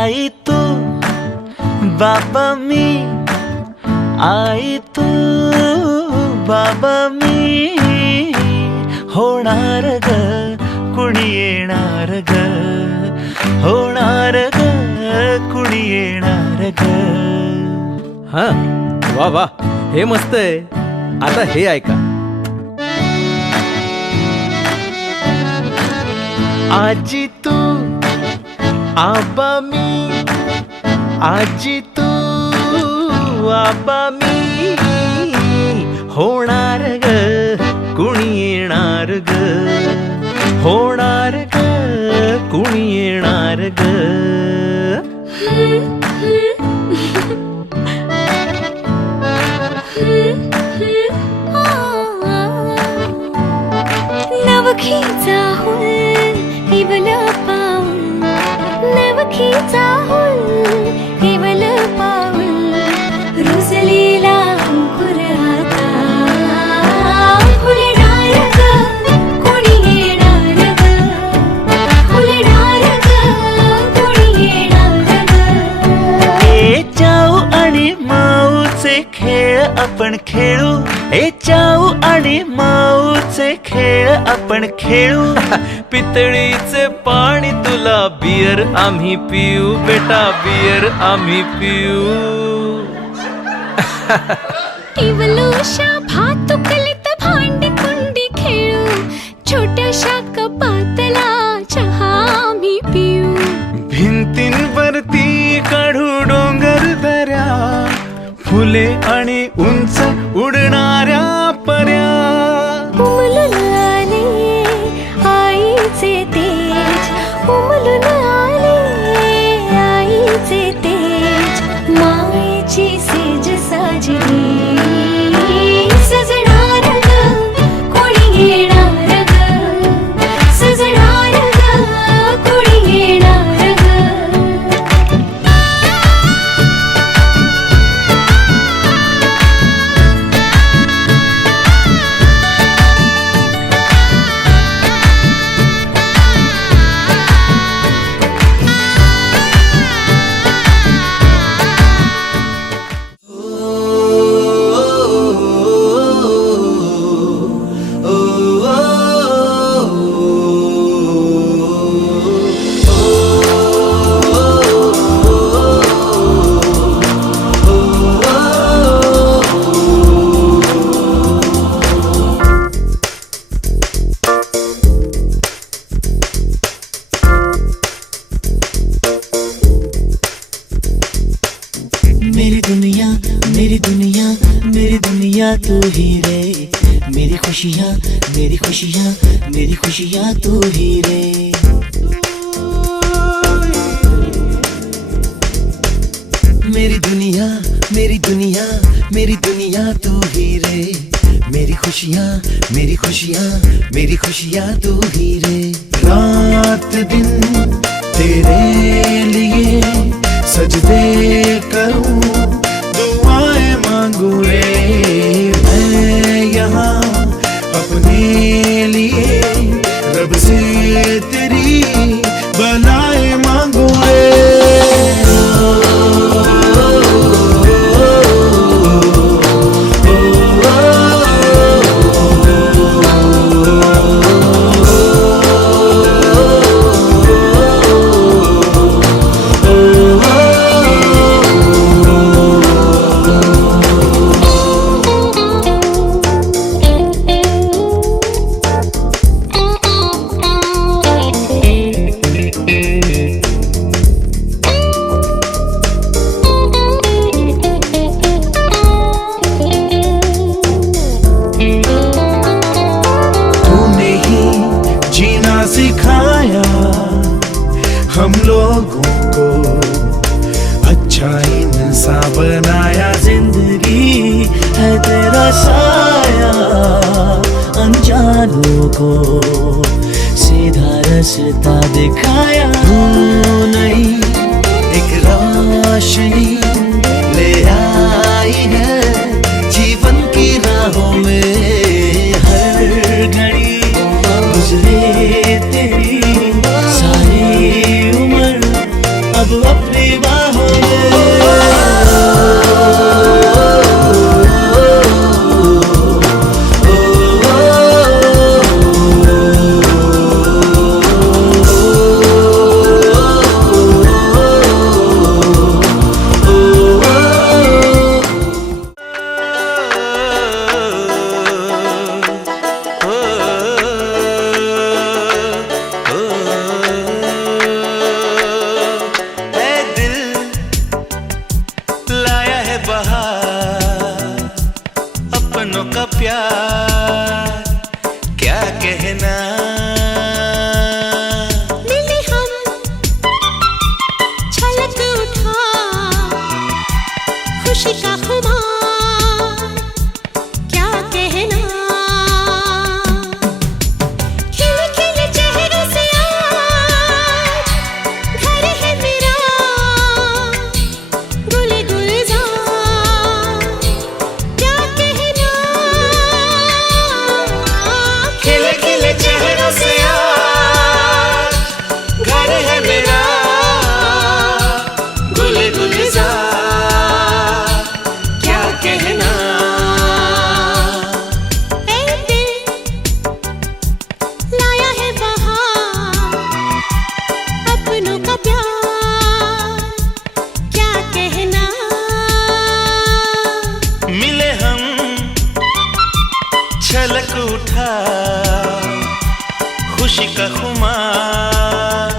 आई तू बाबा मी, आई तू बाबा मी, होणार ग कुणी येणार ग, होणार ग कुणी येणार ग. हा वा वा, हे मस्त आहे. आता हे ऐका. आजी तू आबा मी, आजी तू आबा मी, होणार ग कुणी येणार ग, होणार ग कुणी येणार ग. नवखीचा हुल केवल पाऊल, नवखीचा हुल केवल पाऊल, रुजलेला अंकुर आता फुलणार ग कोणी येणार ग, फुलणार ग कोणी येणार ग. ए चाऊ आणि माऊचे खेळ आपण खेळू, ए चाऊ आणि माऊचे खेळ आपण खेळू. पितळीचे पाणी तुला, बियर आम्ही पिऊ बेटा, बियर आम्ही पिऊ. केवलोशा भातुकलीत भांडी कुंडी खेळू, छोट्याशा कपातला चहा आम्ही पिऊ. भिंतींवरती काढू डोंगर दऱ्या, फुले आणि उंच उडणाऱ्या पर्या. उमलून आले आईचे तेज, उमलून आले आईचे तेज, मायेची सेज साजली सजणार ग कोणी येणार ग, सजणार ग कोणी येणार ग. मेरी दुनिया मेरी दुनिया मेरी दुनिया तू ही रे, मेरी खुशियाँ मेरी खुशियाँ मेरी खुशियाँ तू ही रे. मेरी दुनिया मेरी दुनिया मेरी दुनिया तू ही रे, मेरी खुशियाँ मेरी खुशियाँ मेरी खुशियाँ तू ही रे. रात दिन तेरे लिए सजदे करूं, दुआएं मांगू रे मैं यहाँ अपने लिए, रब से तेरी बनाए मांगू रे. सिखाया हम लोगों को, अच्छा इंसान बनाया, जिंदगी है तेरा साया, अनजानों को सीधा रास्ता दिखाया. तू नहीं एक रोशनी ले आई है जीवन की राहों में, हर घड़ी गुजरे तेरी सारी उम्र अब अपने प्यार क्या कहना। मिले हम छलक उठा खुशी का खुमार क्या कहना। खिले खिले चेहरों से आज घर है मेरा गुल गुलजार क्या कहना। खिले खिले चेहरों से आज घर है मेरा गुल गुलजार क्या कहना। ऐ दिल लाया है बहार अपनों का प्यार क्या कहना। मिले हम छलक उठा खुशी का खुमार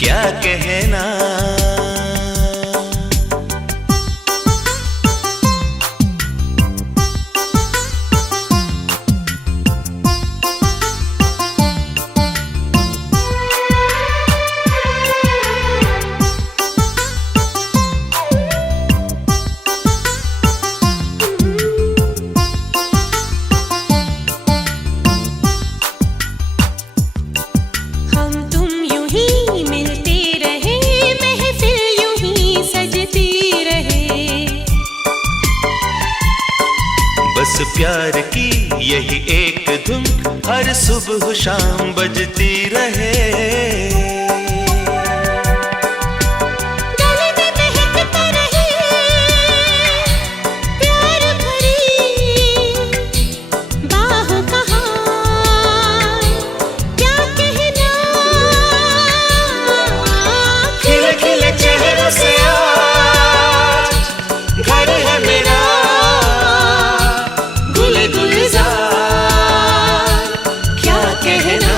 क्या कहना। हम तुम यूं ही मिलते रहे महफिल यूं ही सजती रहे। बस प्यार की यही एक धुन हर सुबह शाम बजती रहे। गले में महकता रहे प्यार भरी बाहों का हार क्या कहना। खिले खिले चेहरों से आज घर है मेरा गुल गुलजार क्या कहना।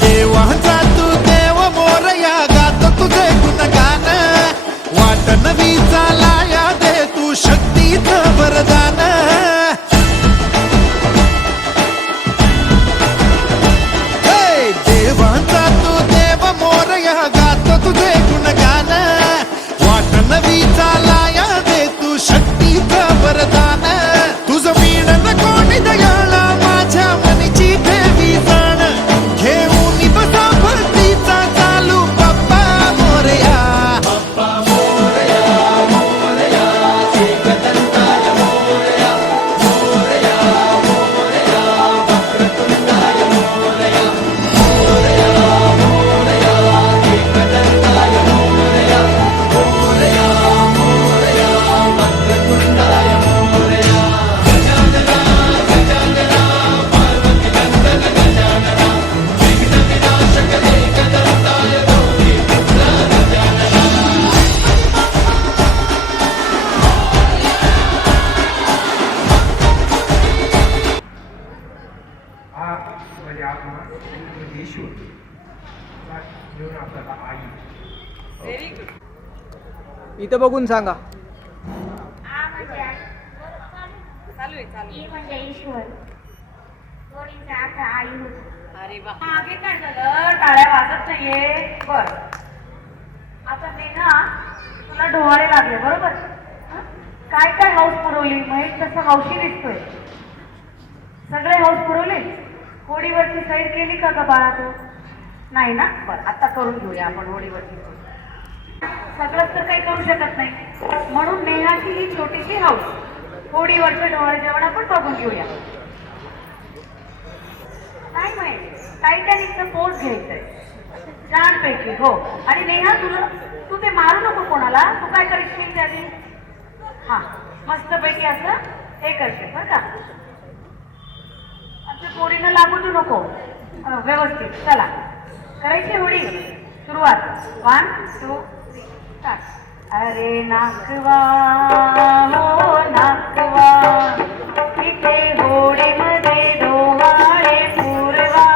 देवाचा तू देव मोरया गात तुझे गुणगान वाट नवी चालाया दे तू शक्तीचं वरदान। हे देवाचा तू देव मोरया गात तुझे गुणगान वाट नवी चालाया दे तू शक्तीचं वरदान। तुझं मीणन कोणी दयाळा माझ्या मनीची देवी जाण घेऊन बसा भक्तीचा चालू बाप्पा मोरया। म्हणजे आपण ईश्वर घेऊन आपल्याला आई इथं बघून सांगा. ई म्हणजे ईश्वर दोन्हीचा अर्थ आई होतो. अरे वा मागे काय झालं टाळ्या वाजत नाहीये बर आता मेघा तुला डोहाळे लागले बरोबर हं? काय काय हाऊस पुरवली महेश तसं हौशी दिसतोय सगळे हाऊस पुरवले होडीवरची सैर केली का ग बाळा तू नाही ना बरं आता करून घेऊया आपण होडीवरची सैर. सगळंच तर काही करू शकत नाही म्हणून मेघाची ही छोटीशी हाऊस होडीवरचे डोहाळे जेवण आपण बघून घेऊया. नाही माहिती टायटॅनिकचा पोज घ्यायचंय छानपैकी हो. आणि नेहा तू ते मारू नको कोणाला. तू काय करशील त्याने? हा मस्तपैकी असं हे करशील बरं का. असं पोरीनं लागू देऊ नको. व्यवस्थित चला करायची होडी. सुरुवात 1 2 3 स्टार्ट. अरे नाकवा हो नाकवा इथे होडीमध्ये डोहाळे पूर्वा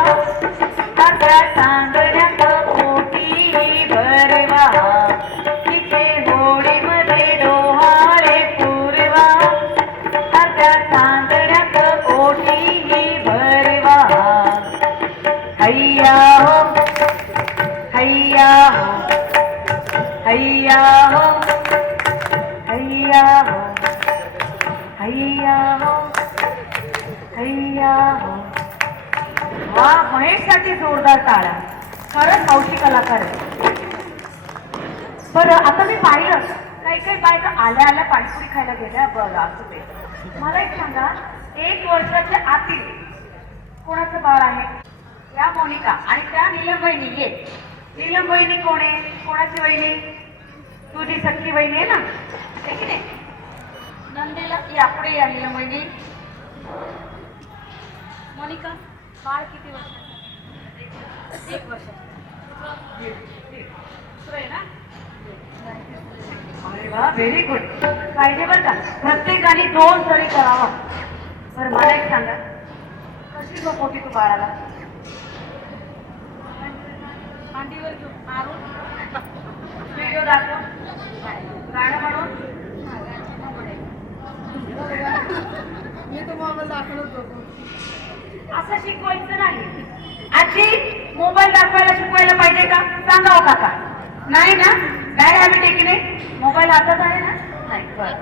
आता चांगल्यात पोटी भरवा इथे होडीमध्ये डोहाळे पूर्वा आता चांगल्यात पोटी भरवा. हैया हो हैया हो हैया हो हैया हो हैया हो हैया हो. वा महेशसाठी जोरदार टाळ्या. खरंच हौशी कलाकार आहे. बरं आता मी पाहिलं काही काही बायका आल्या आल्या पाणीपुरी खायला गेल्या. बरं असं ते मला एक सांगा 1 वर्षाच्या आतील कोणाचं बाळ आहे? या मोनिका आणि त्या नीलम बहिणी. ये नीलम बहिणी कोण आहे? कोणाची बहिणी? तुझी सख्खी बहिणी आहे ना, आहे की नाही? नंदेला या पुढे या नीलम बहिणी. मोनिका बाळ किती वर्षाचं? 1 वर्षाचं. आहे ना? अरे वा व्हेरी गुड. पाहिजे बरं का प्रत्येकाने 2 तरी करावा. बरं मला एक सांगा कशी झोप होती तू बाळाला? मांडीवर घेऊन मारून व्हिडिओ दाखव गाणं म्हणून. असं शिकवायचं नाही. आजी मोबाईल दाखवायला शिकवायला पाहिजे का? सांगा हो काका. नाही ना? काय हॅबिट आहे की नाही? मोबाईल हातात आहे ना? नाही बरं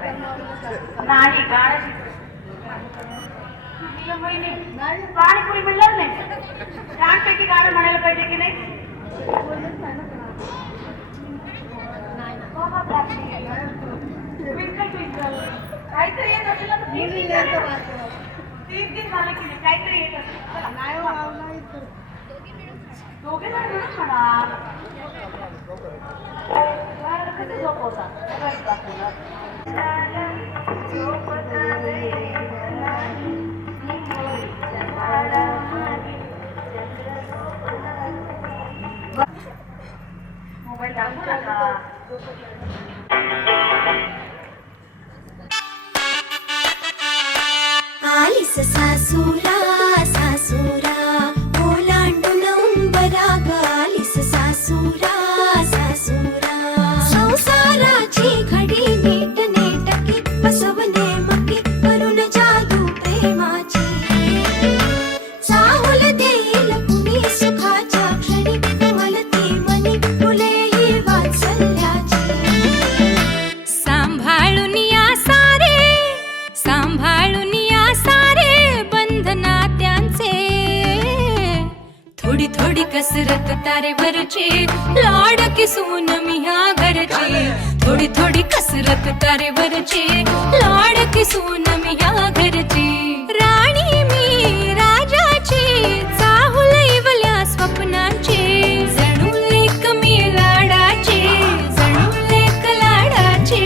नाही गाणं शिकवायचं. पाणीपुरी मिळणार नाही. छानपैकी गाणं म्हणायला पाहिजे की नाही? काहीतरी येत असेल ना. 3 झालं की नाही? काहीतरी येत असेल. दोघे जण मिळून म्हणा. कधी झोपवता? मोबाईल दाखवू नका. आलीस सासूरा सासूरा ओलांडून उंबरा ग आलीस सासूरा सासूरा. संसाराची घडी नीट नेटकी बसवणे मकी करून जादू प्रेमाची. चाहुल देईल कुणी सुखाच्या क्षणी कमलती मनी फुलेही वात्सल्याची. सांभाळून या सारे सांभाळून या सारे बंधना त्यांचे. थोडी थोडी कसरत तारेवरची लाडकी सून मी ह्या घरची. थोडी थोडी कसरत तारेवरची लाडकी सून मी ह्या घरची. राणी मी राजाची चाहुल इवल्या स्वप्नाची. जणू लेक मी लाडाची जणू लेक लाडाची.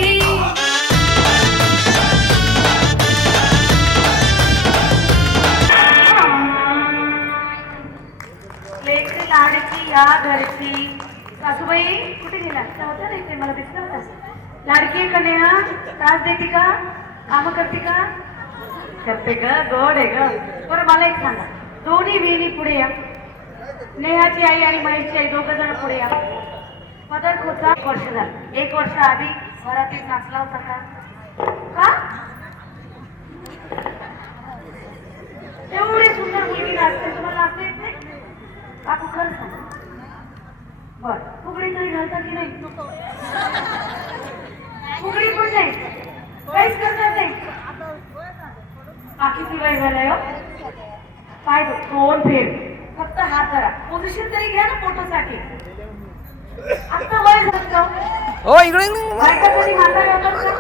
लेक लाडकी या घरची. सासूबाई कुठे गेला? होत्या नाही ते मला दिसलं होतं. लाडकी आहे का नेहा? त्रास देते का? कामं करते का? करते ग. गोड आहे ग. बरं मला एक सांगा दोन्ही विहिणी पुढे या. नेहाची आई आणि महेशची आई 2 जण पुढे या. पदर खोचा 1 वर्ष झालं. 1 वर्ष आधी घरातील नाचला होता का? एवढी सुंदर मुलगी नाचते तुम्हाला नाचता येत नाही? काकू खरं सांग. बर फुगडी तरी घालता की नाही? फुगडी पण नाही काहीच करणार नाही. आखी ती वय झालंय हो. पाय दोन फेर फक्त हात धरा. पोझिशन तरी घ्या ना फोटोसाठी. आता वय झालं. ओ इकडे बायका कधी म्हाताऱ्या करतात.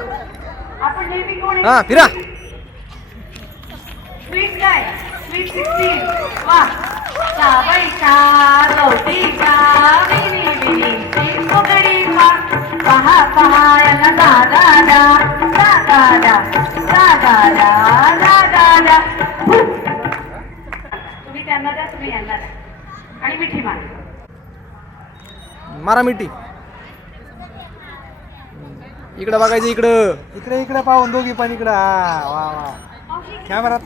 आपण नेहमी कोण हा फिरा. स्वीट काय? स्वीट 16. वा जावईचा गवतीचा विनी विनीची फुगडी पहा पहा यांना जागा तुम्ही त्यांना द्या, तुम्ही यांना द्या आणि मिठी मार. मारा मिठी. इकडं बघायचं, इकडं इकडे इकडे पाहून दोघी पण इकडं. हा वा वा कॅमेरा.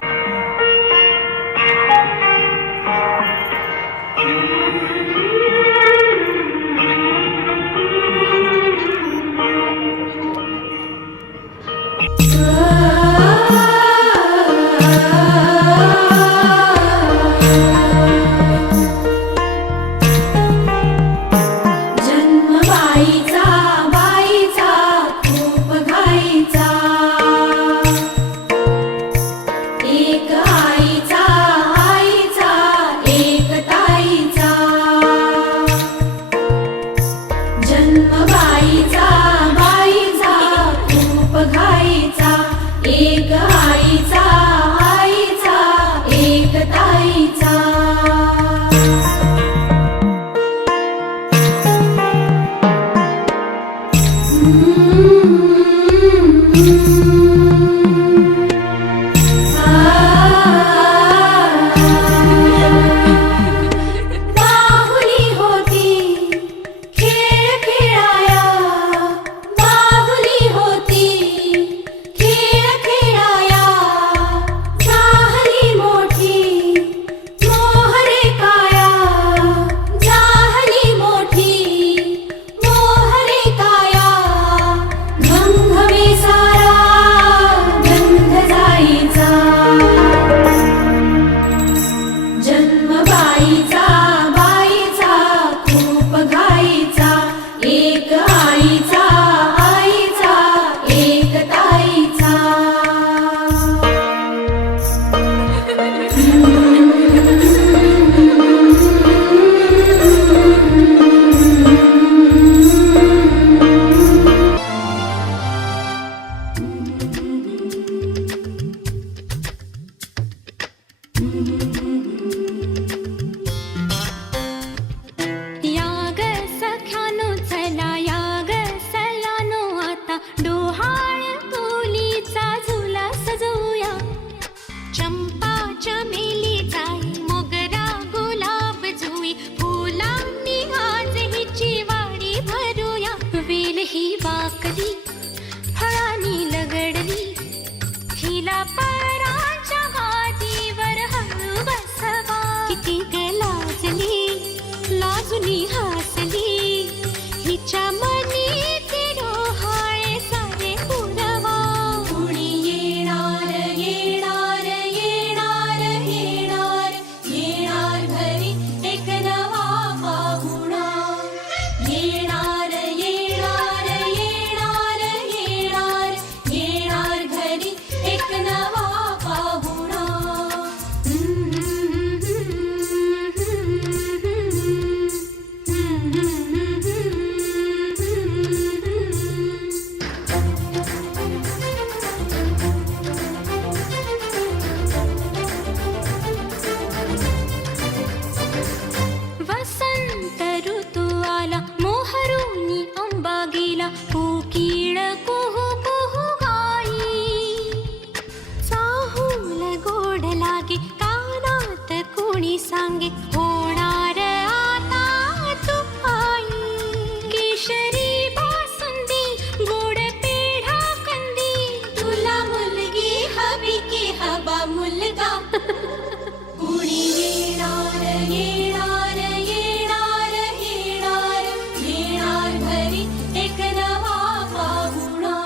येणार घरी एक नवा पाहुणा.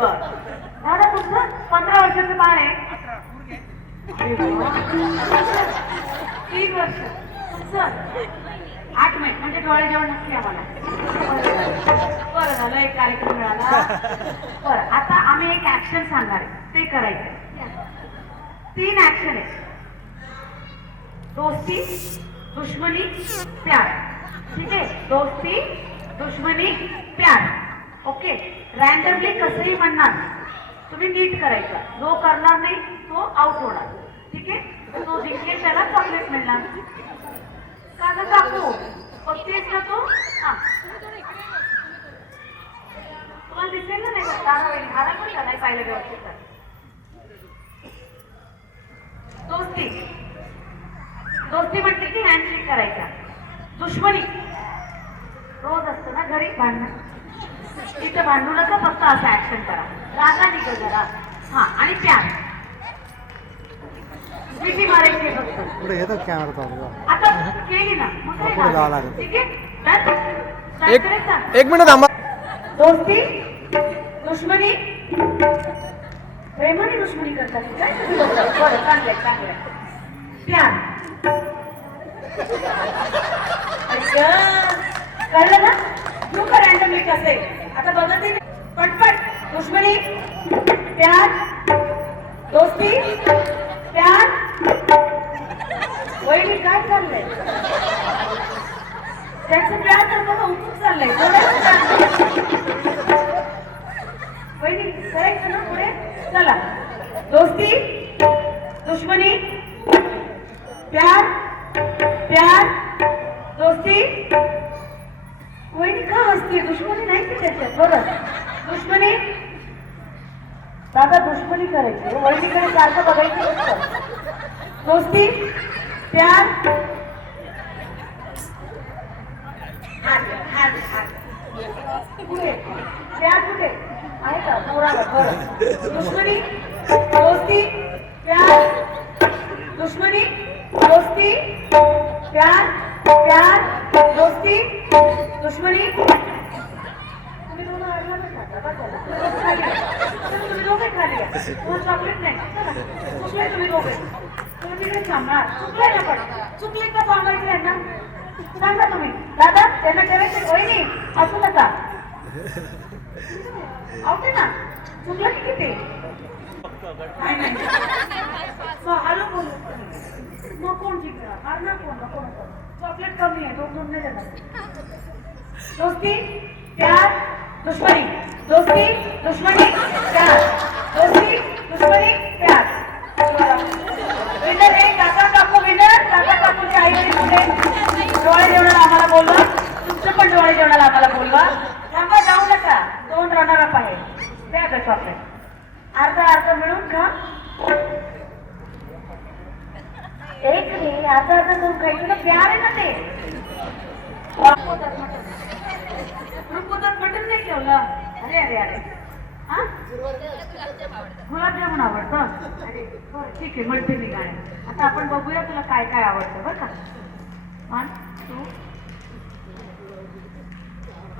बर दादा तुमचं 15 वर्षाचं बाळ आहे. अरे वा. 3 वर्ष तुमचं 8 महिने म्हणजे डोळे जेवण नसते आम्हाला. बरं झालं एक कार्यक्रम मिळाला. बरं आता आम्ही एक ऍक्शन सांगणार आहे ते करायचं. 3 ऍक्शन आहे. दोस्ती, दुश्मनी, प्यार. ठीक आहे, दोस्ती, दुश्मनी, प्यार. ओके, रॅन्डमली कसंही म्हणणार तुम्ही नीट करायचं. जो करणार नाही तो आउट होणार. ठीक आहे, तो जिंकेल त्याला चॉकलेट मिळणार. का ग काकू बघतेस ना तू? हा तुम्हाला दिसेल ना नाही का दारावळी हारा पण का नाही पाहिलं व्यवस्थित तर. दोस्ती, दोस्ती म्हटली की हँडशेक करायचा. दुश्मनी रोज असतं ना घरी भांडणं, तिथं भांडू नका, फक्त असं ऍक्शन करा. रागा निघ जरा. हा आणि प्यार मिठी मारायची फक्त. पुढे येतो कॅमेरा चालू. आता केली ना मग काय पुढे जावं झालं? लागेल. ठीक आहे डन. एक मिनिट थांबा. दोस्ती, दुश्मनी, प्रेमाने दुश्मनी करतात काय तुम्ही लोक? बरं चांगलंय चांगलंय. प्यार कळलं ना? तू का रॅन्डमली कसे आता बघत नाही पटपट. दुश्मनी, प्यार, दोस्ती, प्यार. वहिनी काय चाललंय? त्यांचं प्यार तर बघा उतरून चाललंय. वहिनी करायचं ना पुढे. चला, दोस्ती, दुश्मनी, प्यार, प्यार, दोस्ती. वहिनी का हसते? दुश्मनी नाही की त्याच्यात. बरं दुश्मनी. दादा दुश्मनी करायची, वहिनीकडे सारखं बघायचं नसतं. दोस्ती, प्यार, कुठे प्यार कुठे आहे का? नवरा. बरं दुश्मनी, दोस्ती, प्यार, दुश्मनी, दोस्ती, प्यार, प्यार, दोस्ती, दुश्मनी. तुम्ही दोघं अडला तुम्ही दोघे खाली या. तुम्हाला चॉकलेट नाही. चुकले तुम्ही दोघे. तुम्ही तिकडे थांबणार. चुकले ना पण चुकले का थांबायचे आहे ना? सांगा तुम्ही. दादा त्यांना ठेवायचे. वहिनी असू नका. आवते ना चुकलं की किती? नाही हॅलो बोलू मग कोण जिंकणार? हार ना कोण नको नको. चॉकलेट कमी आहे. 2 नाही देणार. दोस्ती, प्यार, दुश्मनी. दोस्ती, दुश्मनी, प्यार. दोस्ती, दुश्मनी, प्यार. विनर आहे काका काकू. विनर काका काकूची आई वडील कुठे? डोळे जेवणाला आम्हाला बोलवा. तुमचं पण डोळे जेवणाला आम्हाला बोलवा. थांबा जाऊ नका. 2 रनर अप आहे. द्या ग चॉकलेट. अर्धा मिळून खा. एक हे अर्धा करून खायचं ना. प्यार आहे ना ते. रुपवतात मटण नाही ठेवलं. अरे अरे अरे हा गुलाबजामुन आवडतं. अरे बरं ठीक आहे म्हणते मी गाणे. आता आपण बघूया तुला काय काय आवडतं बरं का.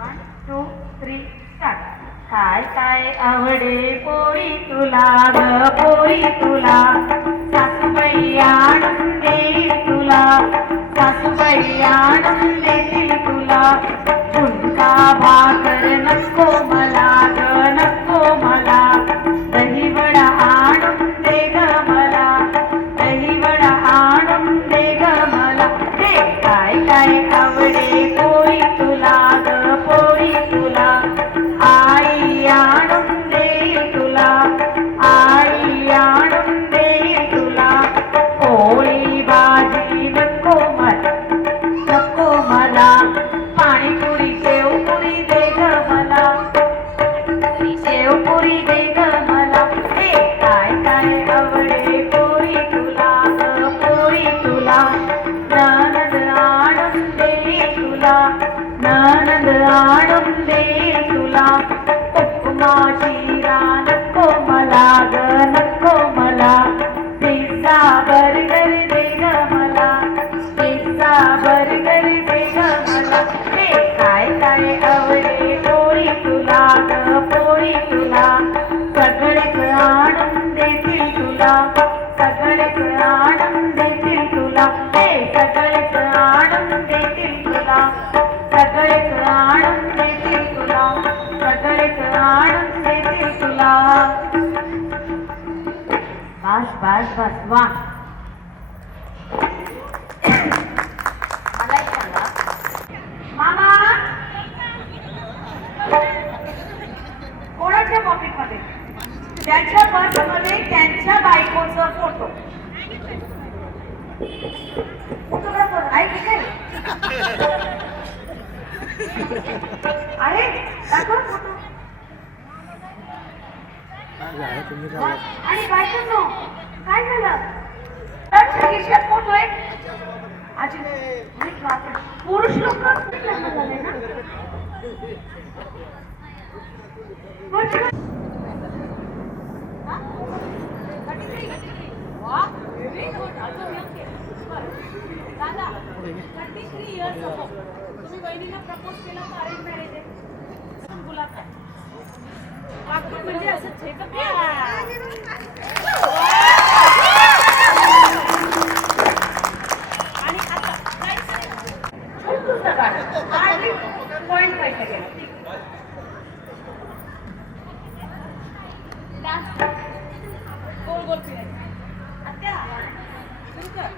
1 2 3 स्टार्ट. काय काय आवडे पोरी तुला ग पोरी तुला. सासूबाई आणून देईल तुला. सासूबाई आणून देईल तुला. झुणका भाकर नको मला ग नको मला. दहीवडा आणून दे ग मला. दहीवडा आणून दे ग मला. हे काय काय आवडे पोरी तुला ग पोरी तुला. आई आणून देईल तुला. आई आणून देईल तुला. पोळी भाजी नको मला नको मला. पाणीपुरी शेवपुरी दे ग मला. शेवपुरी दे ग मला. हे काय काय आवडे पोरी तुला ग पोरी तुला. नणंद आणून देईल तुला. नणंद आणून देईल तुला. उपमा शिरा नको मला ग नको मला. पिझ्झा बर्गर दे ग मला. पिझ्झा बर्गर दे ग मला. हे काय काय आवडे पोरी तुला ग पोरी तुला. आनंद देतील तुला, हे सगळेच आनंद देतील तुला, सगळेच आनंद देतील तुला, सगळेच आनंद देतील तुला. बस बस बस वा. मला एक सांगा मामा, कोणाच्या पॉकेटमध्ये? त्याच्या पर्समध्ये त्यांच्या बायकोचा फोटो. फोटोग्राफर आहे की काय? आहे दाखव फोटो. आणि बायकोनो काय झालं? त्याच्या खिशात फोटो आहे. आजी पुरुष लोक लग्न झाले ना. तुम्ही बहिणीला प्रपोज केलं तर अरेंज मॅरेज आहे? म्हणजे असंच आहे का? आणि आता छोटूसं गाणं हार्डली 0.5 सेकंड. गोल गोल फिरायचं. आत्या सुरू कर.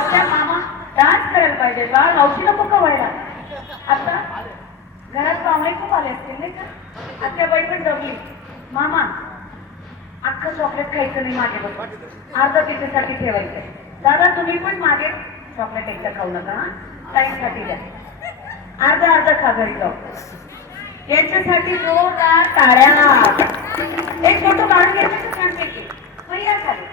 आता मामा डान्स करायला पाहिजे. बाळ हौशी नको का व्हायला? आता घरात पाहुणे खूप आले असतील नाही का? आत्याबाई पण दबली. मामा अख्खं चॉकलेट खायचं नाही मागे बघ, अर्धा तिच्यासाठी ठेवायचंय. दादा तुम्ही पण मागे चॉकलेट एकदा खाऊ नका हा, टाईमसाठी द्या. अर्धा अर्धा खा घरी जाऊ. याच्यासाठी जोरदार टाळ्या. एक फोटो काढून घ्यायचा छानपैकी पहिला खाली.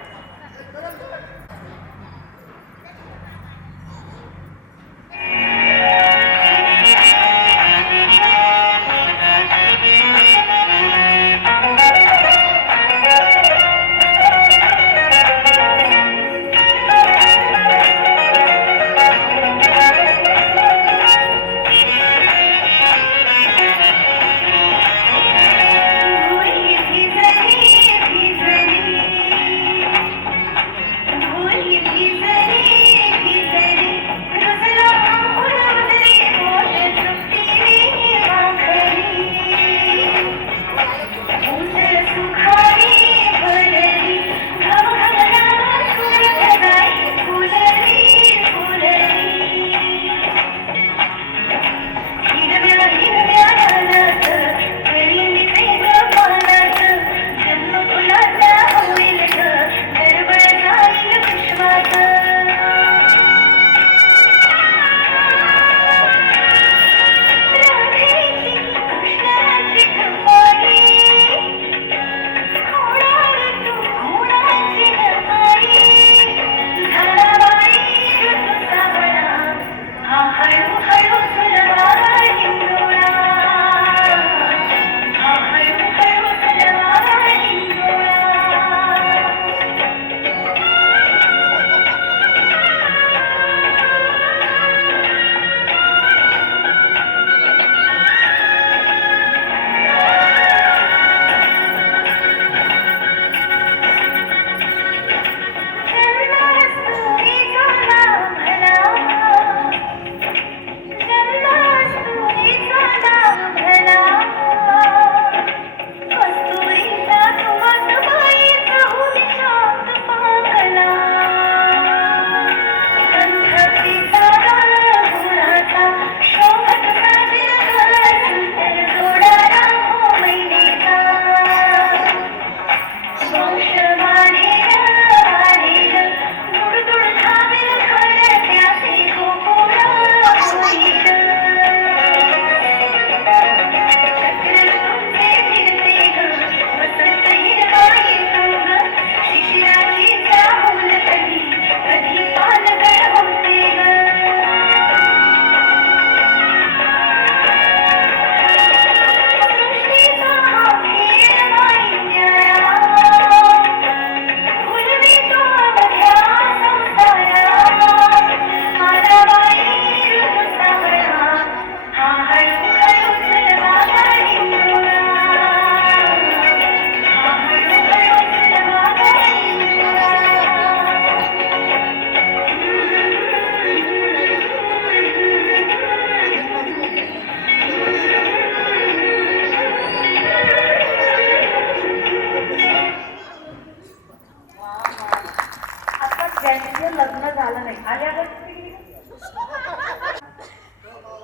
त्यांचं लग्न झालं नाही. आल्या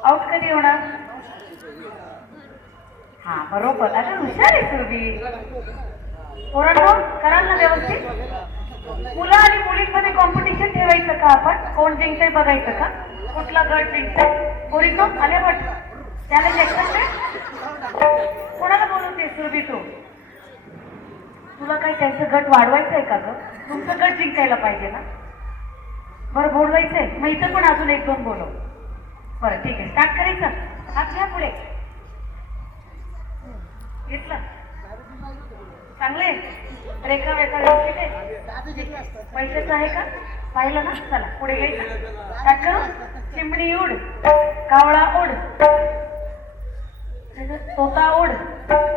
आउट कधी होणार? हा बरोबर. आता हुशार आहे सुरभी. पोरांनो कराल ना व्यवस्थित? मुलं आणि मुलींमध्ये कॉम्पिटिशन ठेवायचं का आपण? कोण जिंकतंय बघायचं का? कुठला गट जिंकतंय? पोरींनो आल्या बट चॅलेंज एक्सेप्टेड. कोणाला बोलवते सुरभी तू? तुला काही त्यांचं गट वाढवायचं आहे का ग? तुमचं गट जिंकायला पाहिजे ना. बरं बोलवायचंय मग इथं पण अजून एक दोन बोलव. बरं ठीक आहे स्टार्ट करायचं. हात घ्या पुढे. घेतलं चांगले. रेखा वेखा व्यवस्थित आहे. पैशाचं आहे का पाहिलं ना. चला पुढे घ्यायचं. स्टार्ट करू. चिमणी उड कावळा उड तोता उड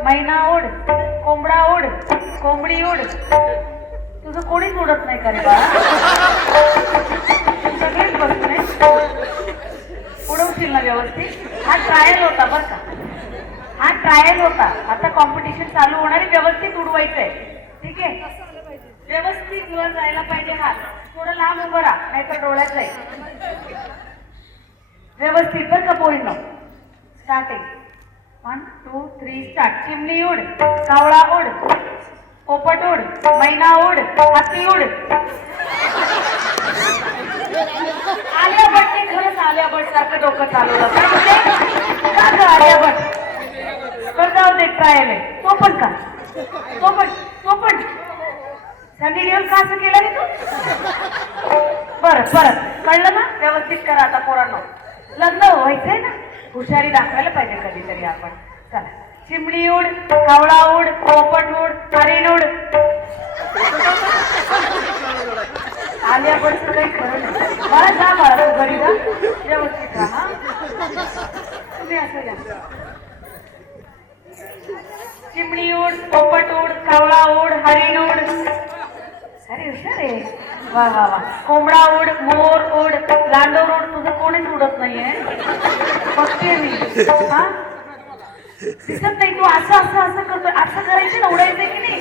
मैना उड कोंबडा उड कोंबडी उड. तुझं कोणीच उडत नाही का रे बाळा? सगळेच बसले. उडवशील ना व्यवस्थित? हा ट्रायल होता बरं का. हा ट्रायल होता. आता कॉम्पिटिशन चालू होणार आहे. व्यवस्थित उडवायचंय. ठीक आहे व्यवस्थित वर जायला पाहिजे. हात थोडं लांब उभं राहा नाहीतर डोळ्यात जाईल. व्यवस्थित बरं का पोरींनो. Starting 1 2 3 start. चिमणी उड कावळा उड पोपट उड मैना उड हाती उड. आलिया भटने खरंच आलिया भट सारखं डोकं चालवलं का ग आलिया भट? तर जाऊ दे ट्रायल आहे. तो पण का? तो पण सनी लिओन का असं केलं रे तू? परत कळलं ना. व्यवस्थित करा आता पोरांनो. लग्न व्हायचंय ना. हुशारी दाखवायला पाहिजे कधीतरी आपण. चला. चिमणी उड कावळा उड पोपट उड हरिण उड. आलिया भटचं काही खरं नाही. मला जा बाळा तू घरी जा. व्यवस्थित राहा. तुम्ही असं या. चिमणी उड पोपट उड कावळा उड हरिण उड. अरे हुशार आहे. वा वा वा. कोंबडा उड मोर उड लांडोर उड. तुझं कोणीच उडत नाहीये. बघते मी. हा दिसत नाही. तू असं करतोय. असं करायचं ना उडायचं की नाही.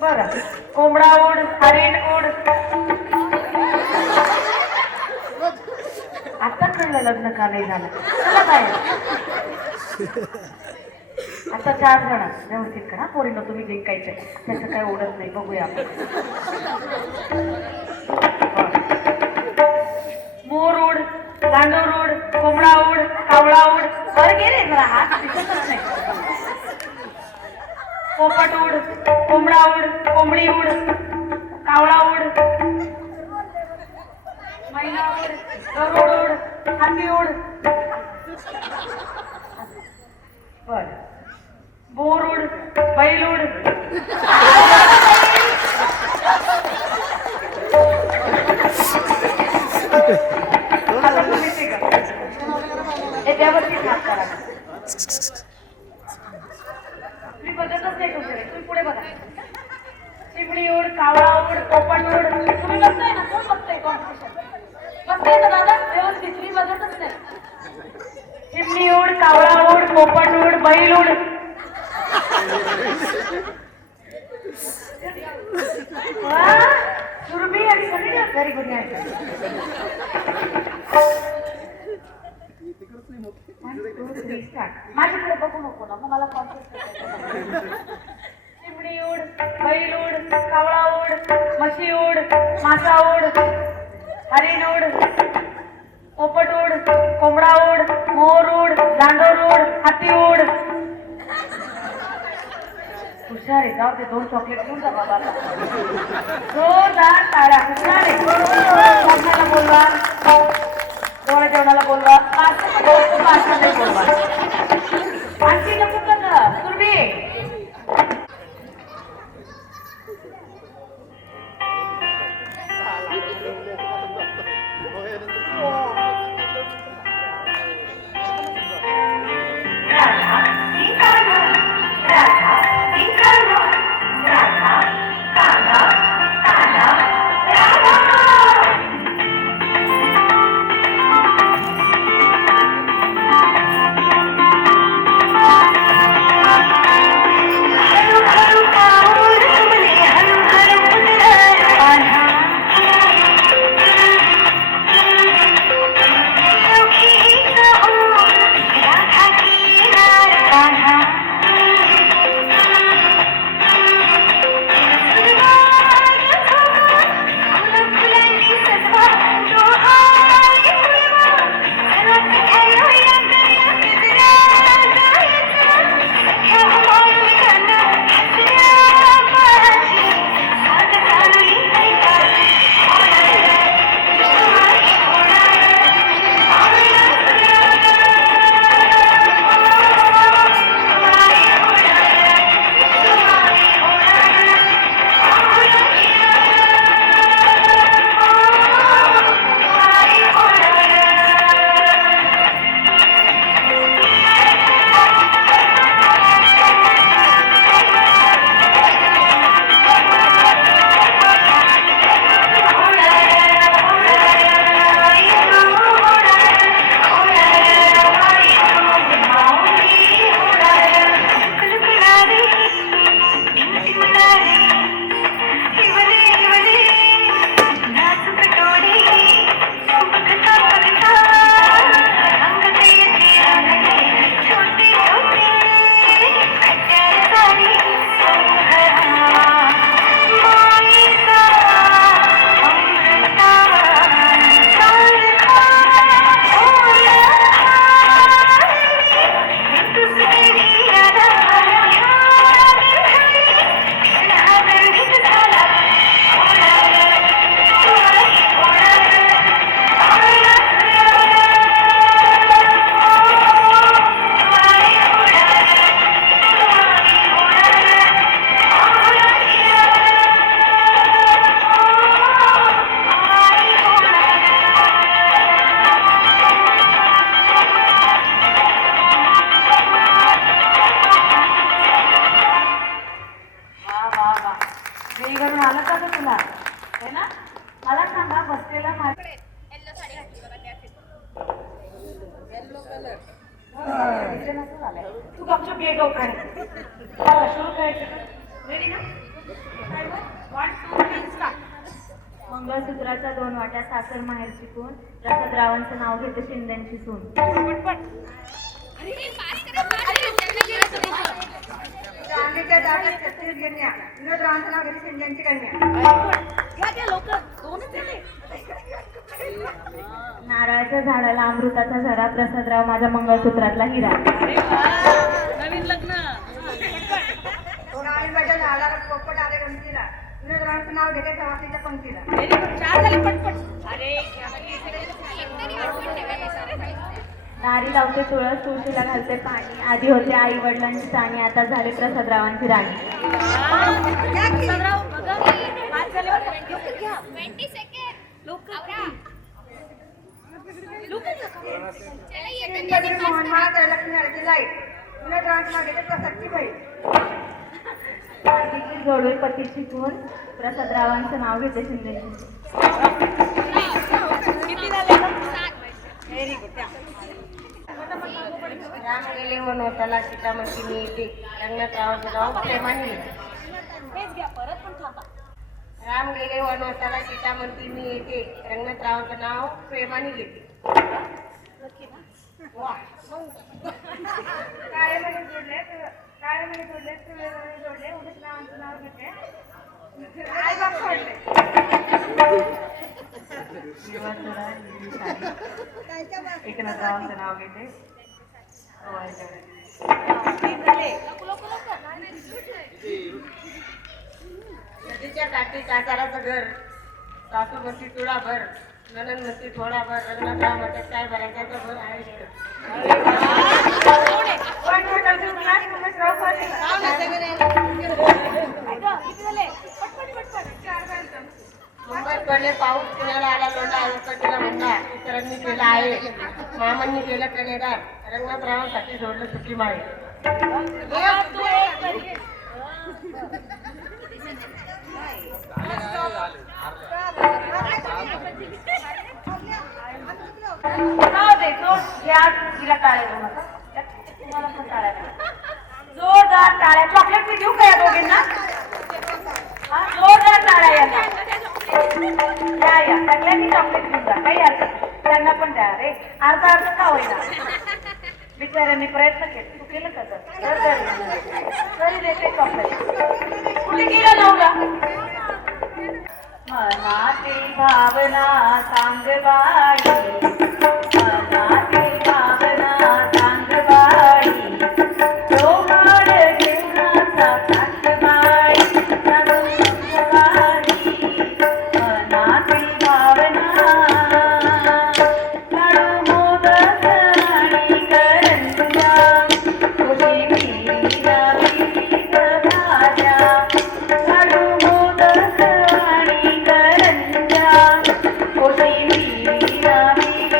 बरं कोंबडा उड हरिण उड. आता कळलं लग्न का नाही झालं. चला काय आता 4 जण व्यवस्थित करा. पोरीनं तुम्ही जिंकायचंय. त्याचं काय उडत नाही. बघूया आपण. मोर उड लांडोर उड कोंबडा उड कावळा उड. वर गेले जरा हात दिसतच नाही. पोपट उड कोंबडा उड कोंबडी उड कावळा उड मैना उड गरुड उड हाती उड. बर बोर उड बैल उड. व्यवस्थित हात करा. तुम्ही बघतच नाही तुमच्याकडे. तुम्ही पुढे बघा. चिमणी उड कावळा उड पोपट उड. तुम्ही बघताय ना. कोण बघताय कॉम्पिटिशन? बघताय ना दादा व्यवस्थित. तुम्ही बघतच नाही. चिमणी उड कावळा उड पोपट उड बैल उड. सुरभी आणि सगळी घरी घरी आहे. 1 2 3 स्टार्ट. माझ्याकडे बघू नको ना मग मला कॉन्फिडन्स. चिमणी उड बैल उड कावळा उड म्हशी उड मासा उड हरिण उड पोपट उड कोंबडा उड मोर उड लांडोर उड हाती उड. हुशार आहे. जाऊ ते 2 चॉकलेट घेऊन जा बाबा. जोरदार टाळ्या. हुशार आहे. कोणाला बोलवा. डोळे जेवणाला बोलवा. नाही बोलवा. आणखी नको का सुरभी? ग तुला है ना. मला सांगा बसलेला माझ्या तू गपचूप घे गौखाने. सुरू करायचं. रेडी ना. 1 2 3 स्टार्ट. मंगळसूत्राच्या 2 वाट्या साखर माहेर चिकून रसदरावांचं नाव घेते शिंद्यांची सून. चांदीच्या दारात 36 गिरण्या विनोदरावांचं नाव घेते शिंद्यांची कन्या. नारळाच्या झाडाला अमृताचा झरा प्रसादराव माझ्या मंगळसूत्रातला हिरा. सोनाळीबाईच्या झाडाला पोपट आले गमतीला विनोदरावांचं नाव घेते सवासीच्या पंक्तीला. दारी लावते तुळस तुळशीला घालते पाणी. आधी होते आई वडिलांची चाणी आता झाली प्रसादरावांची राणी. मोहनमाळा लक्ष्मी हळदी लाईट विनोदरावांचं नाव घेते प्रसादची बाई. आधीची जोडवी पतीची खून प्रसादरावांचं नाव घेते शिंदेची. राम गेले वनवताला सीता म्हणती मी येते रंगनाथरावांचं नाव प्रेमाने घेते. राम गेले वनवताला सीता म्हणती मी येते रंगनाथरावांचं नाव प्रेमाने घेते. काळेमध्ये जोडले जोडले उदित रावांचं नाव घेते. आई बाप सोडले. एकनाथरावांचं नाव घेते. नदीच्या काठी कासाराचं घर सासू म्हणती तुळाभर ननन म्हणती थोडाभर रंगनाथराव म्हणतात काय भरायचं भर आहे. मुंबईत पडले पाऊस पुण्याला आला लोटा उकडीला म्हणला इतरांनी केला आहे मामांनी केलं कनेदार रंगनाथरावांसाठी जोडलं सुखी माळे. तिला टाळे देऊ नका. तुम्हाला पण टाळ्या जोरदार टाळ्या. चॉकलेट मी देऊ का या दोघींना. जोरदार टाळ्या या सगळ्यांनी चॉकलेट घेऊन जा. काही अर्थ त्यांना पण द्या रे. अर्धा अर्ध का होईना बिचाऱ्यांनी प्रयत्न केले. तू केलं का तरी देते चॉकलेट. कुठे गेलं नवला. मनातील भावना सांग बाई मनातील भावना सांग बाई डोहाळ जीवनाचा सांग बाई मनातील भावना काढू मोदक आणि करंजा खुशी मीरा वीर भाज्या काढू मोदक आणि करंजा खुशी मीरा वीर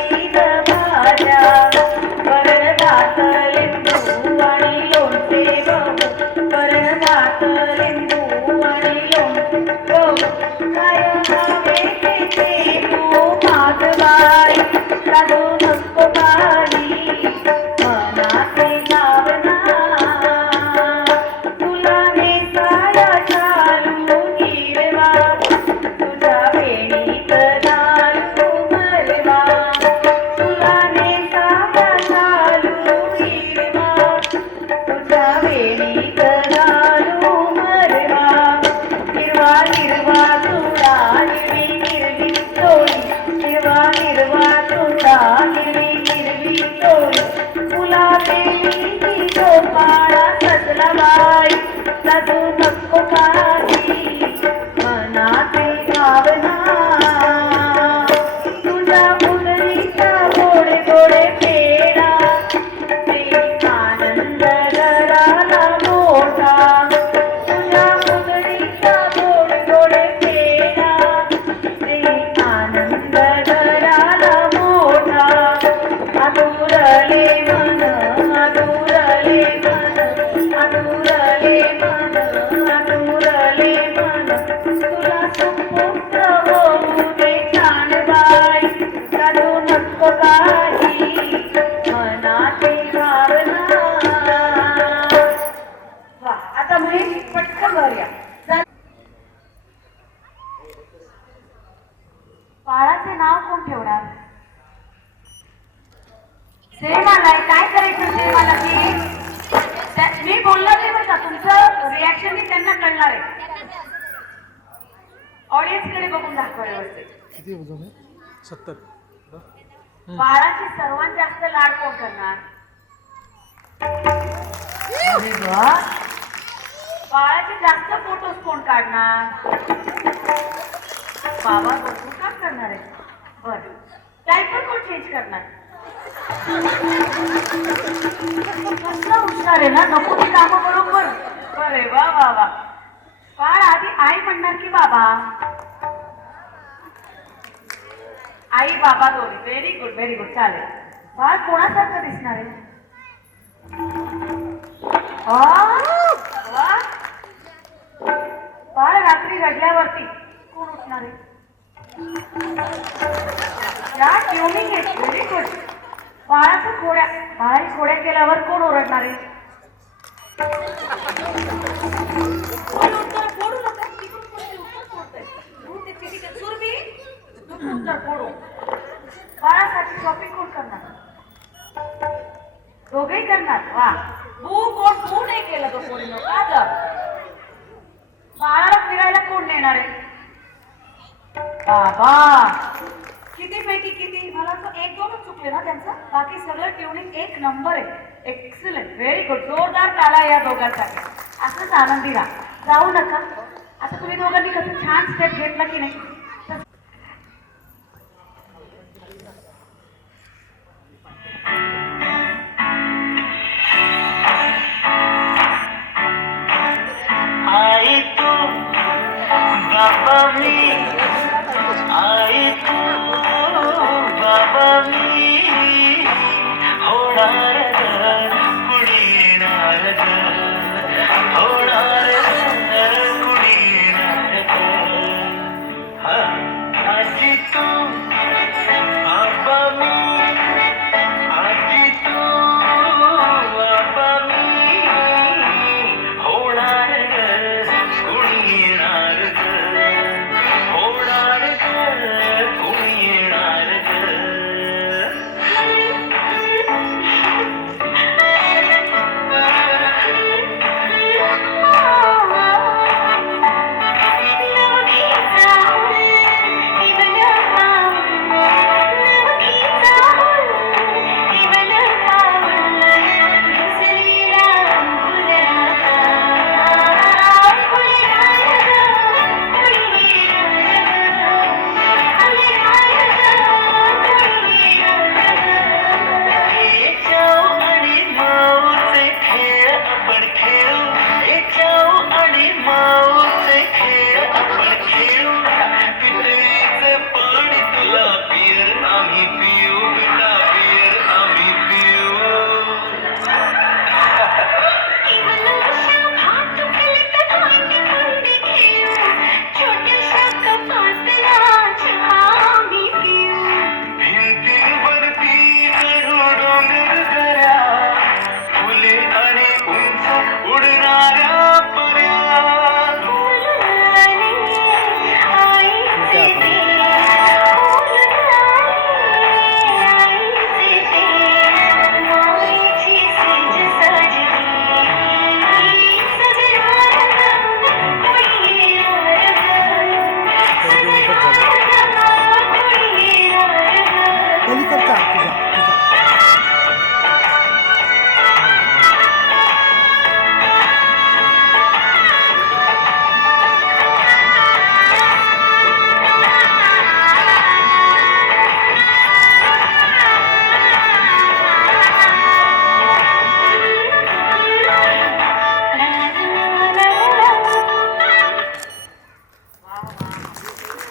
बाळाचे नाव कोण ठेवणार? सेमाला काय करायचं? सेमाला मी बोलणार नाही बरं का, तुमचं रिॲक्शन मी त्यांना कळणार आहे. ऑडियन्स कडे बघून दाखवायला वाटते. किती वजन आहे? 70. बाळाचे सर्वात जास्त लाड कोण करणार? अरे वा. बाळाचे जास्त फोटोज कोण काढणार? बाबा तू का करणार आहे? बर. डायपर कोण चेंज करणार? कसं हुशार आहे ना, नको ती कामं बरोबर. बरे वा वा वा. बाळ आधी आई म्हणणार की बाबा? आई बाबा दोन्ही. Very good very good. चालेल. बाळ कोणासारखं दिसणार आहे? वा. बाळ रात्री रडल्यावरती कोण उठणार आहे? या ट्युनिंग आहे. Very good. बाळाचं खोड्या केल्यावर कोण ओरडणार आहे? बाळासाठी शॉपिंग कोण करणार? दोघेही करणार. वा. बू नाही केलं तो कोणी का तर? बाळाला फिरायला कोण नेणार आहे? बाबा. किती पैकी किती? मला तर 1-2च चुकले ना त्यांचं. बाकी सगळं ट्युनिंग एक नंबर आहे. एक्सलंट. Very good. जोरदार टाळा या दोघांसाठी. असंच आनंदी राहा. जाऊ नका. आता तुम्ही दोघांनी कसं छान स्टेप घेतला की नाही? आई तू बाबा मी, आई तू बाबा मी, होणार कुणी येणार, होणार कुणी येणार. आजी तू बाबा मी, आजी तू बाबा मी, होणार कुणी येणार, होणार कुणी येणार.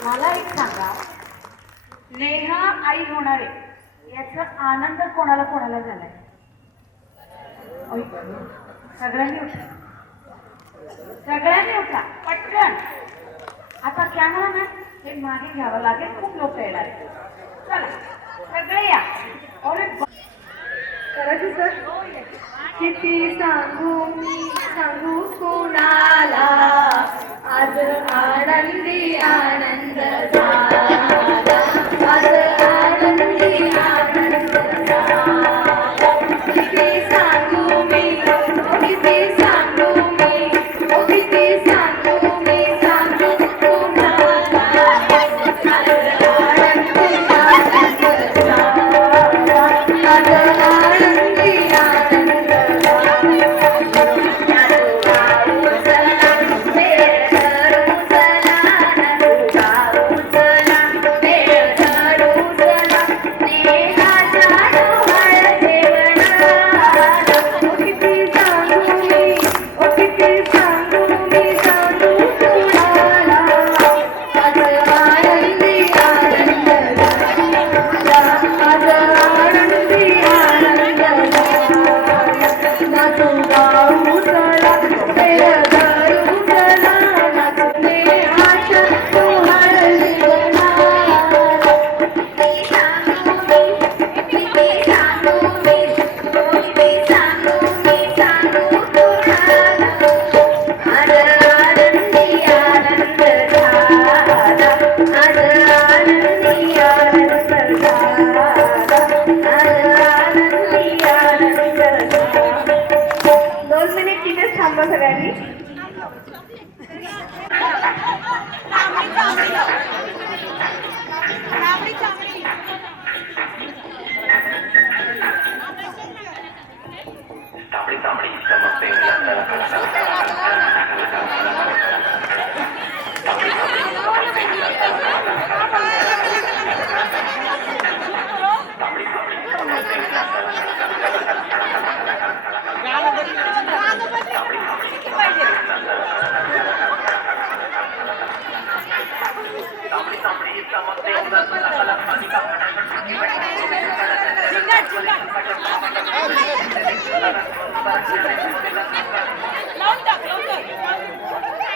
मला एक सांगा, नेहा आई होणार आहे याचा आनंद कोणाला कोणाला झालाय? सगळ्यांनी उठा, सगळ्यांनी उठा पटकन. आता कॅमेरामॅन हे मागे घ्यावं लागेल, खूप लोक येणार आहेत. चला सगळे या. करायचं सर? किती सांगू मी सांगू कोणाला, आज आनंदी आनंद झाला. चांगली लाव. चांगली चांगली. लावून टाक लवकर.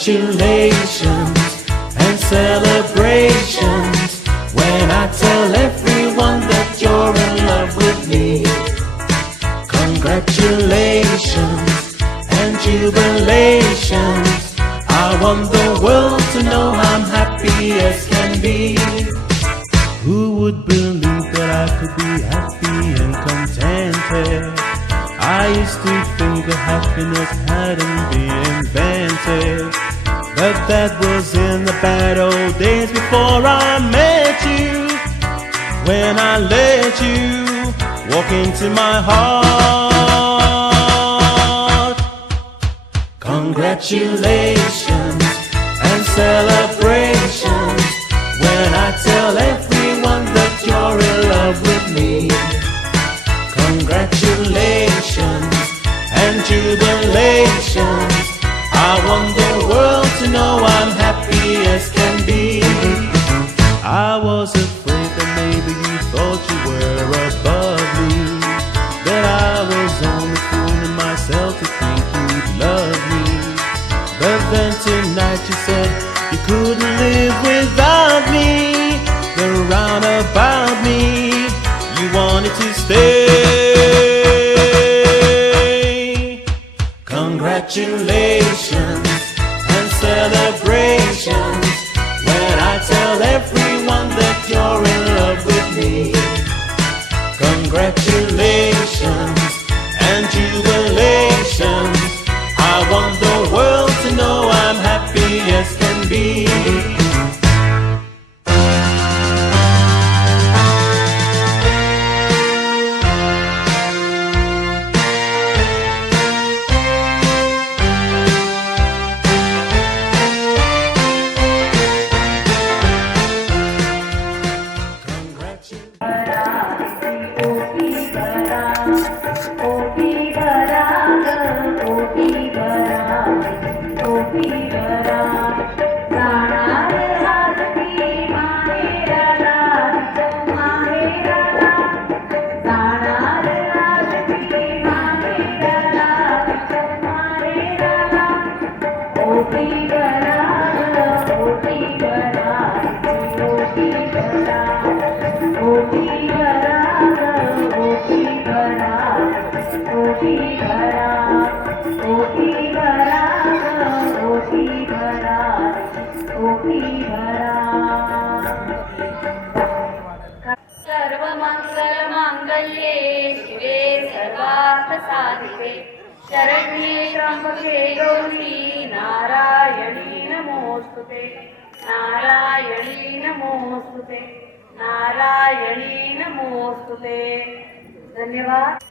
Congratulations and celebrations when I tell everyone that you're in love with me. Congratulations and jubilations. I want the world to know I'm happy as can be. Who would believe that I could be happy and contented? I used to think that happiness hadn't been invented, but that was in the bad old days before I met you. When I let you walk into my heart. Congratulations and celebrations when I tell everyone that you're in love with me. Congratulations and jubilations. I want the world to know I'm happy as can be. I was afraid that maybe you thought you were above me, that I was only fooling myself to think you'd love me. But then tonight you said you couldn't live without me. The roundabout me, you wanted to stay. Congratulations and celebrations when I tell everyone that you're in love with me. Congratulations and jubilations. I want the world to know I'm happy as can be. ओटी भरा ओटी भरा ओटी भरा ओटी भरा सर्व मंगल मांगल्ये शिवे सर्वार्थ साधिके शरण्ये त्र्यंबके गौरी नारायणी नमोस्तुते नारायणी नमोस्तुते नारायणी नमोस्तुते धन्यवाद.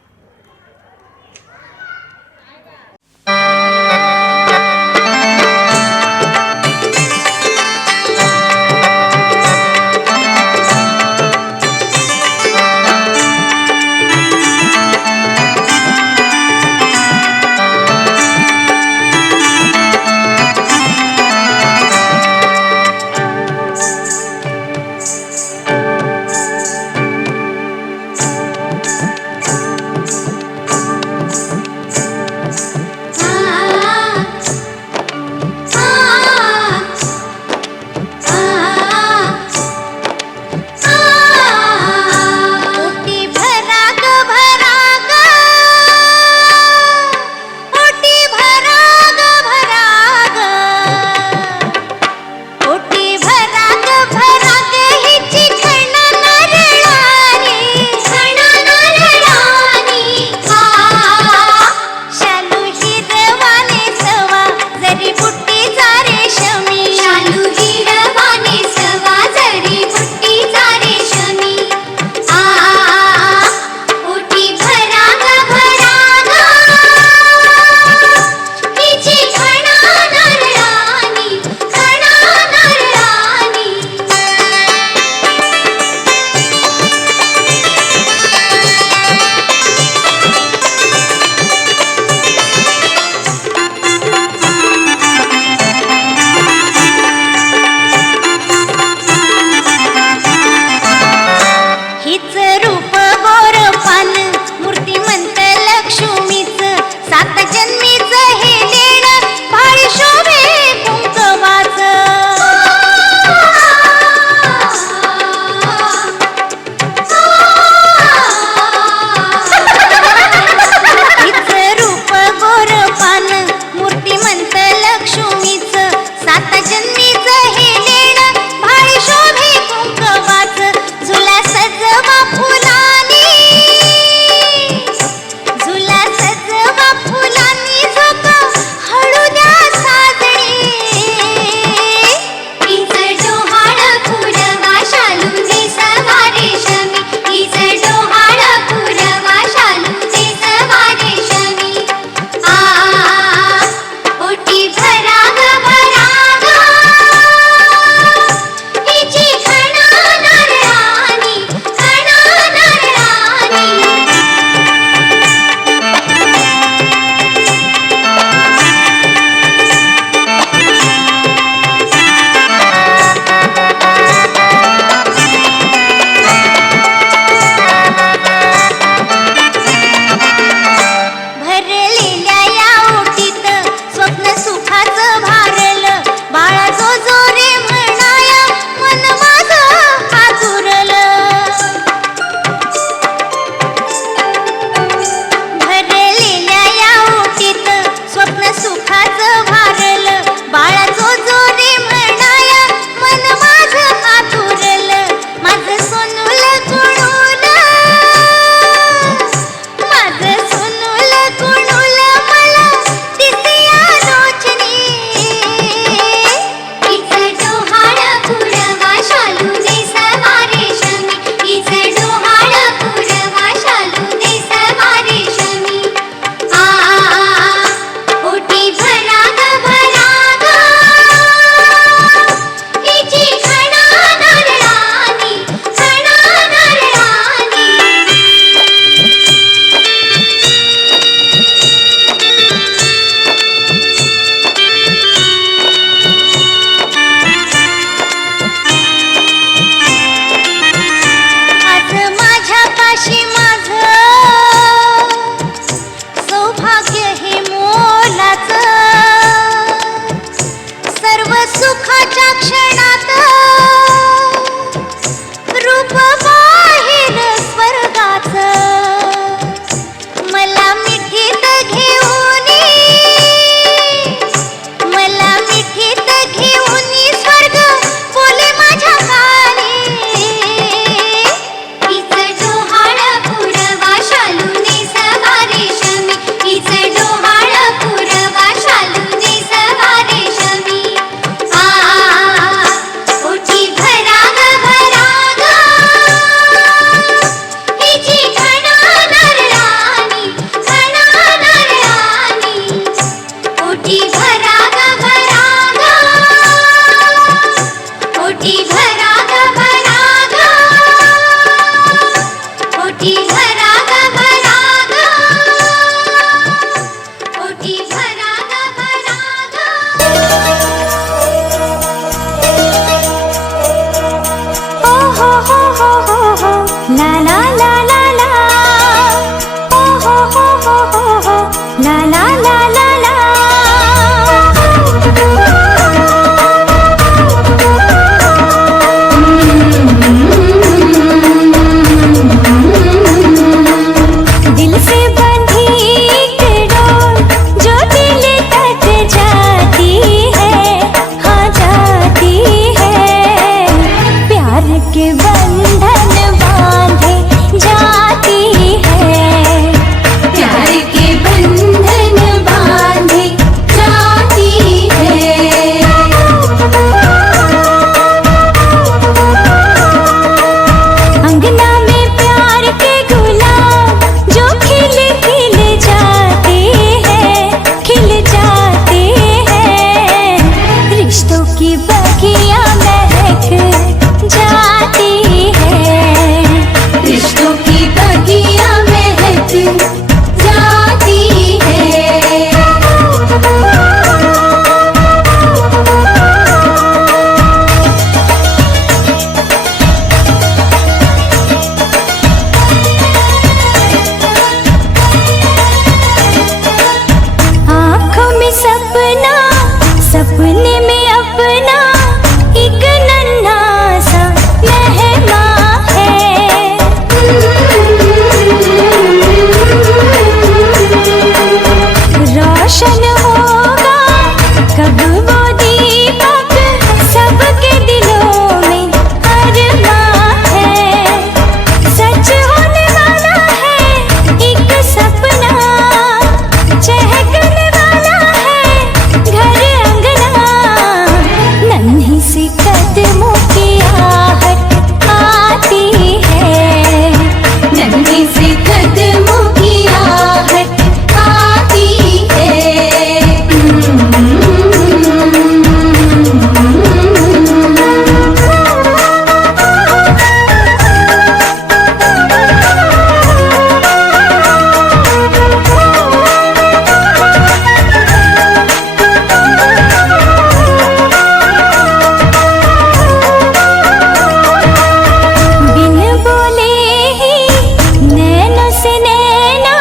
बरस नैना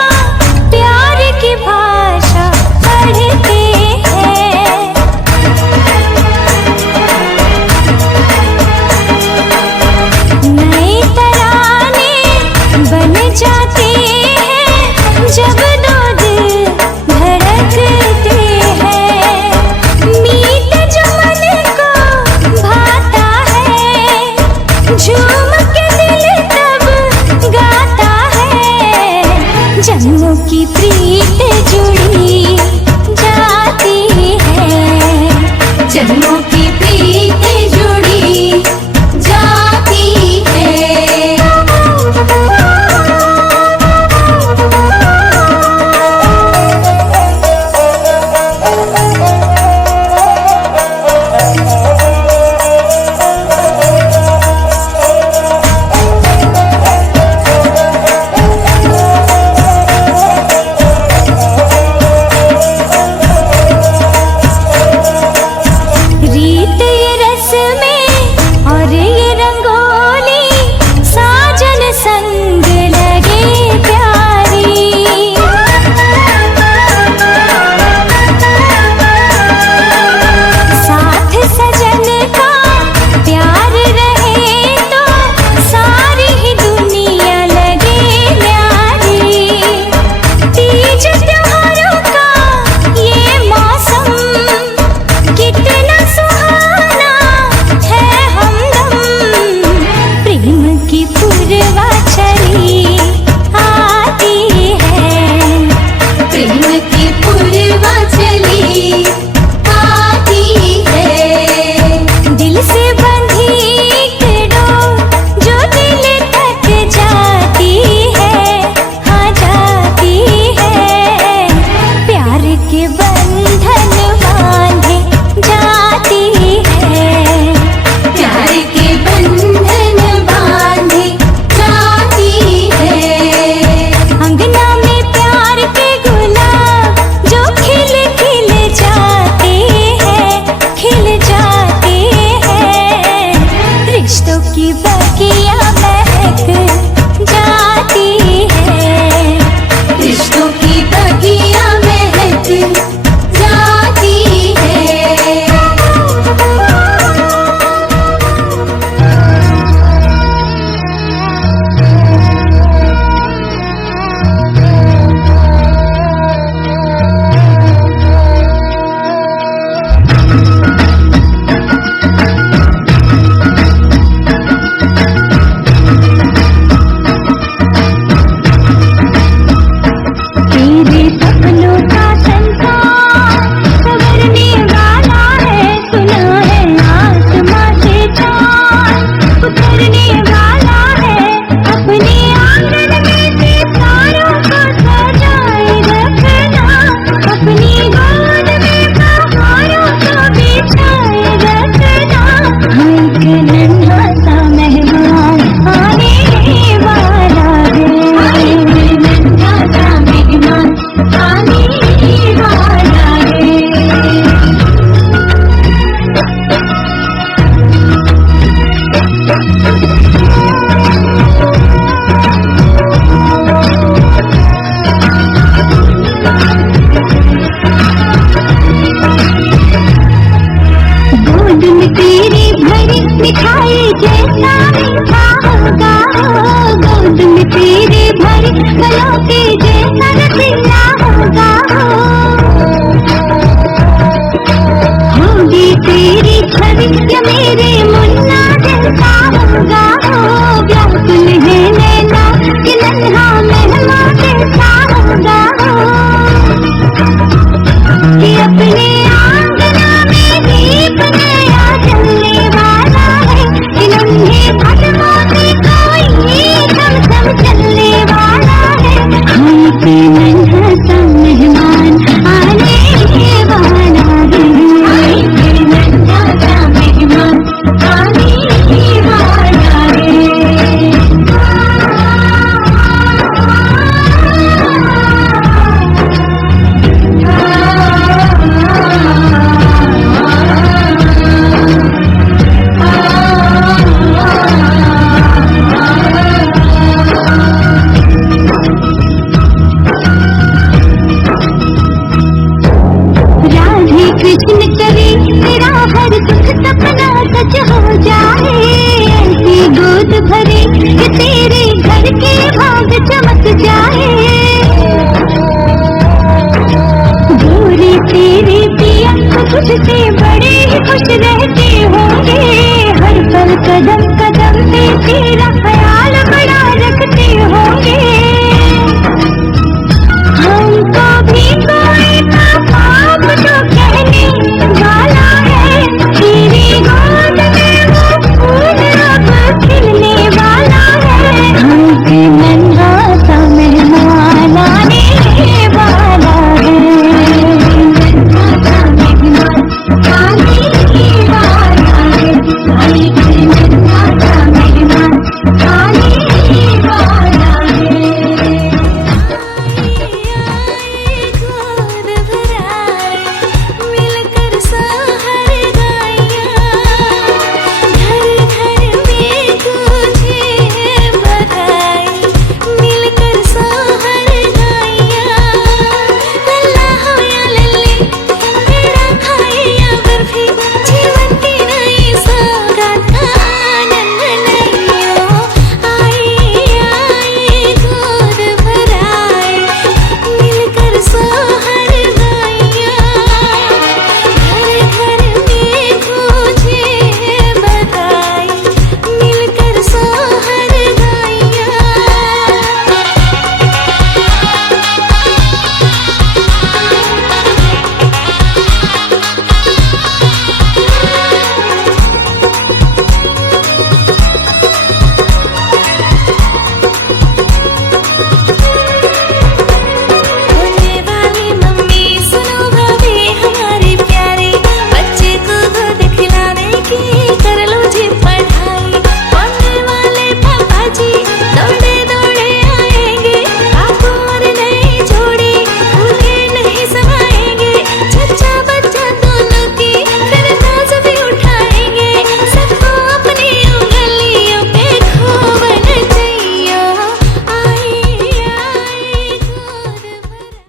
प्यार की भाषा पढ़ते हैं। नए तराने बन जाते हैं जब दो दिल धड़कते हैं। मीत जो मन को भाता है झूम के दिल तब गाता है। जन्मों की प्रीत जुड़ी जाती है। जन्मों की प्रीत जुड़ी जाती है। रीत ये रस्में और ये रंगोली साजन संग लगे प्यारी। साथ सजन का प्यार रहे तो सारी ही दुनिया लगे न्यारी। तीज त्योहारों का ये मौसम कितना सुहाना है हमदम। प्रेम की पूर्वा चली आती है। प्रेम की पूर्वा चली आती है। दिल से बंधी एक डोर जो दिल तक जाती है, हाँ जाती है। प्यार के बंधन बांधे जाती है। प्यार के बंधन बांधे जाती है। अंगना में प्यार के गुलाब जो खिल खिल जाते हैं, खिल जाते हैं। रिश्तों की बगिया महक जाती है। रिश्तों की बगिया महक जाती है। तेरे सपनों का संसार संवरने वाला है। सुना है आसमां से चाँद उतरने वाला है। अपने आंगन में सितारों को सजाए रखना। अपनी गोद में बहारों को बिछाए रखना। एक नन्हा सा मेहमान आने वाला है। एक नन्हा सा मेहमान आने वाला है। गोद में तेरी भरी मिठाई जैसा मीठा होगा। गोद में तेरे भरी फलों के जैसा रसीला होगा। होगी तेरी छवि या मेरे मुन्ना जैसा होगा। व्याकुल है नैना कि नन्हा मेहमान जैसा होगा। कि अपने आंगना में दीप नया जलने वाला है। कि नन्हे कदमों से कोई धम धम चलने वाला है। ये तेरे घर के